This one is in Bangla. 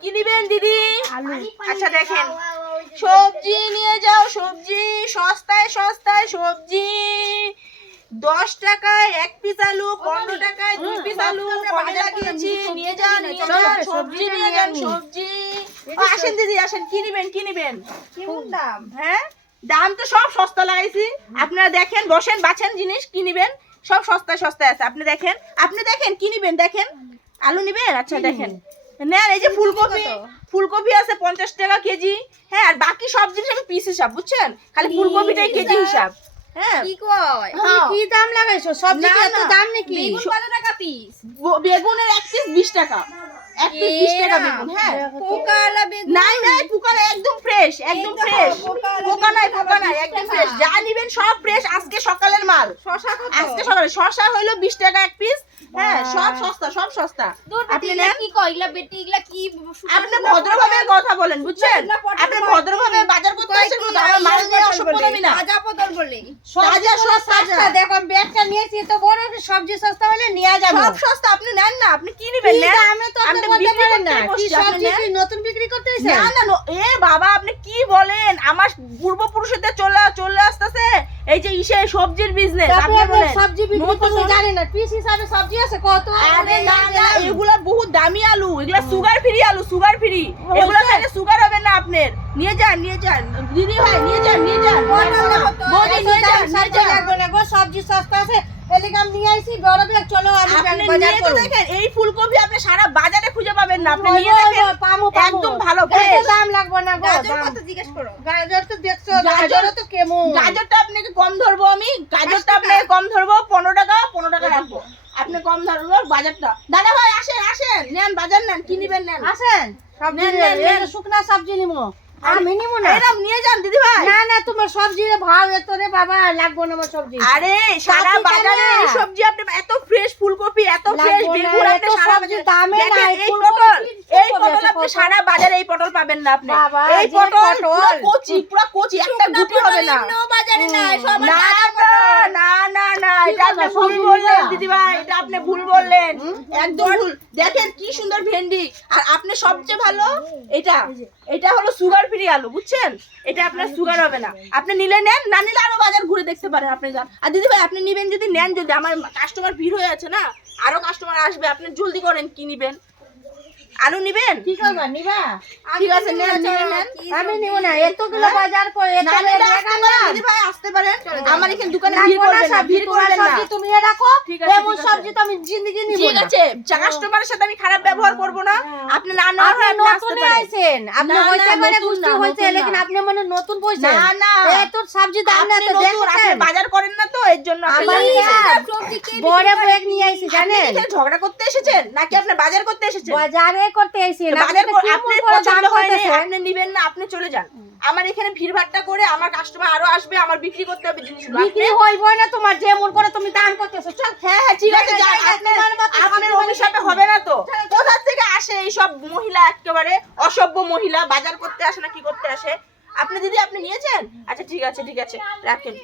কি নিবেন দিদি? আচ্ছা দেখেন, সবজি নিয়ে যাও, সবজি সস্তায় সস্তায় সবজি। 10 টাকায় 1 পিস আলু, 15 টাকায় 2 পিস আলু কমে লাগিয়েছি। নিয়ে যান, নিয়ে যান, সবজি নিয়ে যান, সবজি। আসেন দিদি আসেন, কি নিবেন কি নিবেন? কেমন দাম? হ্যাঁ দাম তো সব সস্তা লাগাইছি। আপনারা দেখেন, বসেন, বাছেন জিনিস কি নিবেন। সব সস্তায় সস্তায় আছে। আপনি দেখেন কি নিবেন। দেখেন আলু নিবেন? আচ্ছা দেখেন নেন, এই যে ফুলকপি, ফুলকপি আছে 50 টাকা কেজি। হ্যাঁ, আর বাকি সব জিনিস আমি পিস হিসাব, বুঝছেন? খালি ফুলকপিটাই কেজি হিসাব। হ্যাঁ কি কয়? হ্যাঁ। কি দাম লাগাইছো? সবজি না, এত না। দাম নাকি? বেগুন কত টাকা পিস? বেগুনের 1 পিস 20 টাকা। 1 পিস 20 টাকা বেগুন। হ্যাঁ পোকালা বেগুন। নাই নাই, পোকা নাই, একদম ফ্রেশ, একদম ফ্রেশ। পোকা নাই, পোকা নাই, একদম ফ্রেশ। যা নিবেন সব ফ্রেশ, আজকে সকালের মাল। শশা কত? আজকে সকালে শসা হইলো 20 টাকা 1 পিস। হ্যাঁ সব সস্তা, সব সস্তা। আপনি নেন। কি কয়? ইগলা বেটি ইগলা কি? আপনি ভদ্রভাবে কথা বলেন, বুঝছেন? আপনি ভদ্রভাবে বাজার করতে আসেন, কিন্তু আমার মাল নিয়ে অসভ্যতামি না। তাজা পটল বলে। তাজা সব তাজা। দেখো ব্যাগটা নিয়েছি তো বড় সবজি সস্তা হলে নিয়ে যাবো। সব সস্তা, আপনি নেন না। আপনি কি নিবেন নেন? আমি তো আপনি বলতে বিক্রি পারেন করতে না। কি বসছি, আপনি সবজি নেন। কি নতুন বিক্রি করতে এসেছেন? না না এ বাবা, আপনি কি বলেন? আমার পূর্বপুরুষদের চলে আসতেছে এই যে ইসে সবজির বিজনেস। আপনি বলেন সবজি বিক্রি করতে জানেন না? পিস হিসাবে সবজি আছে কত? আরে না না, এগুলা বহুত দামি আলু, এগুলা সুগার ফ্রি আলু, সুগার ফ্রি। এগুলা খাইলে সুগার হবে না আপনার। নিয়ে যান, নিয়ে যান দিদি ভাই, নিয়ে যান, নিয়ে যান। বৌদি নিয়ে যান, নিয়ে যান। লাগবে না গো, সবজি সস্তা আছে। এদিকে আমি নিয়ে আইছি বড় ব্যাগ। চলো আমি আপনি বাজার নিয়ে তো করব। দেখেন, এই ফুলকপি আপনি সারা বাজারে খুঁজে পাবেন না। আপনি নিয়ে দেখেন, একদম ভালো এত ফ্রেশ। দাম লাগবে না গো। গাজর দাম। কত জিজ্ঞেস করো? গাজর তো দেখছো, গাজর- গাজর তো কেমন? গাজরটা আপনাকে কম ধরবো, আমি গাজরটা আপনাকে কম ধরবো। 15 টাকা, 15 টাকা রাখবো। আপনি কম ধরবো বাজারটা। দাদা ভাই আসেন, আসেন, নেন বাজার নেন, কি নিবেন নেন। আসেন সবজি নেন, নেন, নেন। শুকনা সবজি নিবো। আমি নিবো না। এরকম নিয়ে যান দিদি ভাই। না না, তোমার সবজির ভাव এত রে বাবা, লাগবো না আমার সবজি। আরে সারা সবজি বাজারে কেনা। এই সবজি আপনি এত ফ্রেশ ফুলকপি, এত ফ্রেশ লাগবো না, বেগুন, আপনি এত সারা সবজি বাজারে দামে দেখেন, নাই, এই ফুলকপি পটল, এই ফুলকপি পটল আছে আপনি কত? সারা বাজারে এই পটল পাবেন না আপনি। বাবা, এই যে পটল পটল। পুরো কচি, পুরো কচি, একটা গুটি হবে না। বাজারে নাই, সব না না না না, এটা আপনি ভুল সবজি বললেন না। দিদি ভাই, এটা আপনি ভুল বললেন, একদম ভুল। দেখেন কি সুন্দর ভেন্ডি। আর আপনি সবচেয়ে ভালো এটা, এটা হলো সুগার ফ্রি আলু, বুঝছেন? এটা আপনার সুগার হবে না। আপনি নিলে নেন, না নিলে আরো বাজার ঘুরে দেখতে পারেন, আপনি যান। আর দিদি ভাই আপনি নিবেন যদি নেন, যদি আমার কাস্টমার ভিড় হয়ে আছে না, আরো কাস্টমার আসবে, আপনি জলদি করেন। কি নিবেন? আলু নিবেন? কি করবা নিবা? ঠিক আছে, নেন, নিলে নেন। আমি নিব না, এতগুলো বাজার করে এত না নিলে টাকা আসতে না। পারেন দিদি ভাই, আসতে পারেন। আমার এখানে দোকানে লাগবো ভিড় করবেন না, সবজি, ভিড় তোমার করবেন না। সবজি তুমি রাখো। ঠিক আছে, এমন ঠিক আছে। সবজি তো আমি জিন্দেগি নিব ঠিক না। আছে, কাস্টমারের সাথে আমি খারাপ ব্যবহার করব না। আপনি না না আপনি হয় আপনি আসতে নতুন পারেন। আইছেন, আপনি না, হইতে না, পারে নতুন গুষ্টি না, হইছে, নতুন লেকিন না। আপনি মনে নতুন পয়সা। না না, এত সবজি দাম না আপনি তো নতুন, আপনি দেখছেন। বাজার করেন না তো, এর জন্য আপনি আমার জানেন না। বড় ব্যাগ নিয়ে আইছি আপনি জানেন। এখানে ঝগড়া করতে এসেছেন নাকি আপনি বাজার করতে এসেছেন? বাজারে করতে আইছি না, বাজার আপনি আপনার পছন্দ হয়নি, আপনি নিবেন না, আপনি চলে যান। আমার এখানে ভিড়ভাট্টা করে আমার কাস্টমার আরো আসবে, আমার বিক্রি করতে হবে জিনিসগুলো। বিক্রি হইব না তোমার, যেমন করে তুমি দাম করতেছো। চল হ্যাঁ হ্যাঁ ঠিক আছে, যান। আপনার অভিশাপে হবে না তো। কোথা থেকে আসে এই সব মহিলা, একেবারে অসভ্য মহিলা, বাজার করতে আসে না কি করতে আসে? আপনি দিদি আপনি নিয়েছেন? আচ্ছা ঠিক আছে, ঠিক আছে, রাখেন।